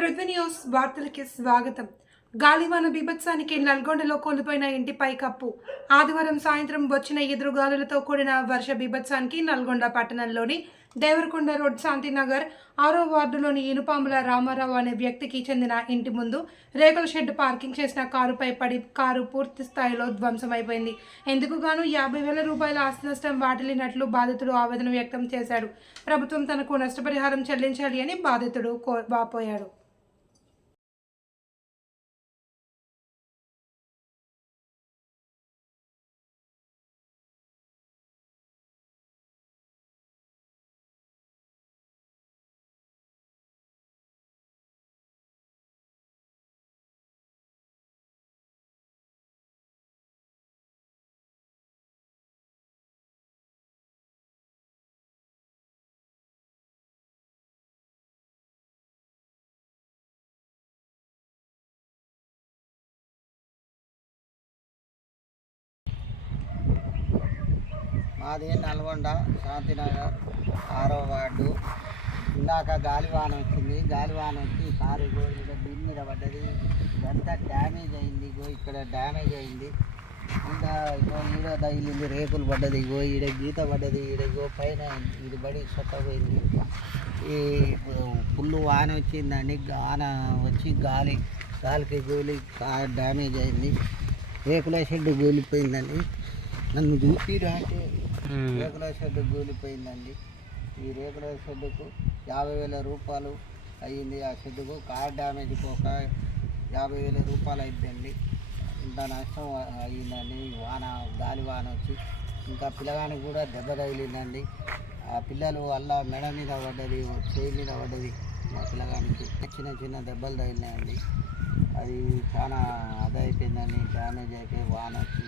Prithvi news వార్తలకి స్వాగతం. గాలివాన బీభత్సానికి నల్గొండలో కూలిపోయిన ఇంటిపై కప్పు. ఆదివారం సాయంత్రం వచ్చిన ఎదురుగాలులతో కూడిన వర్ష బీభత్సానికి నల్గొండ పట్టణంలోని దేవరకొండ రోడ్ శాంతినగర్ 6వ వార్డులోని ఇనుపాముల రామారావు అనే వ్యక్తికి చెందిన ఇంటి ముందు రేకుల షెడ్ పార్కింగ్ చేసిన కారుపై పడి కారు పూర్తి స్థాయిలో ధ్వంసమైపోయింది. ఎందుకుగాను 50,000 రూపాయల ఆస్తి నష్టం వాటిల్లినట్లు బాధితుడు ఆవేదన వ్యక్తం చేశాడు. ప్రభుత్వం తనకు నష్టపరిహారం చెల్లించాలి అని బాధితుడు వాపోయాడు. మాది నల్గొండ శాంతినగర్ 6వ వార్డు. ఇందాక గాలివాన వచ్చింది. గాలివాన వచ్చి కారు ఇక్కడ బిల్ మీద పడ్డది. ఇదంతా డ్యామేజ్ అయింది. ఇక్కడ డ్యామేజ్ అయింది. ఇంకా ఈడ తగిలింది, రేకులు పడ్డది. ఈడ గీత పడ్డది. ఈడ పైన ఇది పడి సొట్టపోయింది. ఈ ఫుల్ వాన వచ్చిందండి. వాన వచ్చి గాలికి గోలి కారు డ్యామేజ్ అయింది. రేకుల షెడ్ గోలిపోయిందండి. నన్ను చూపిరా అంటే రేకుల షెడ్ కూలిపోయిందండి. ఈ రేకుల షెడ్కు 50,000 రూపాయలు అయ్యింది. ఆ షెడ్కు కార్ డ్యామేజ్కి ఒక 50,000 రూపాయలు అయిందండి. ఇంత నష్టం అయ్యిందండి. గాలివాన వచ్చి ఇంకా పిల్లగానికి కూడా దెబ్బ తగిలిందండి. ఆ పిల్లలు వల్ల మెడ మీద పడ్డది, చేయి మీద పడ్డది. మా పిల్లగానికి చిన్న దెబ్బలు తగిలినాయండి. అది చాలా అదే అయిపోయిందండి. డ్యామేజ్ అయిపోయి వాన వచ్చి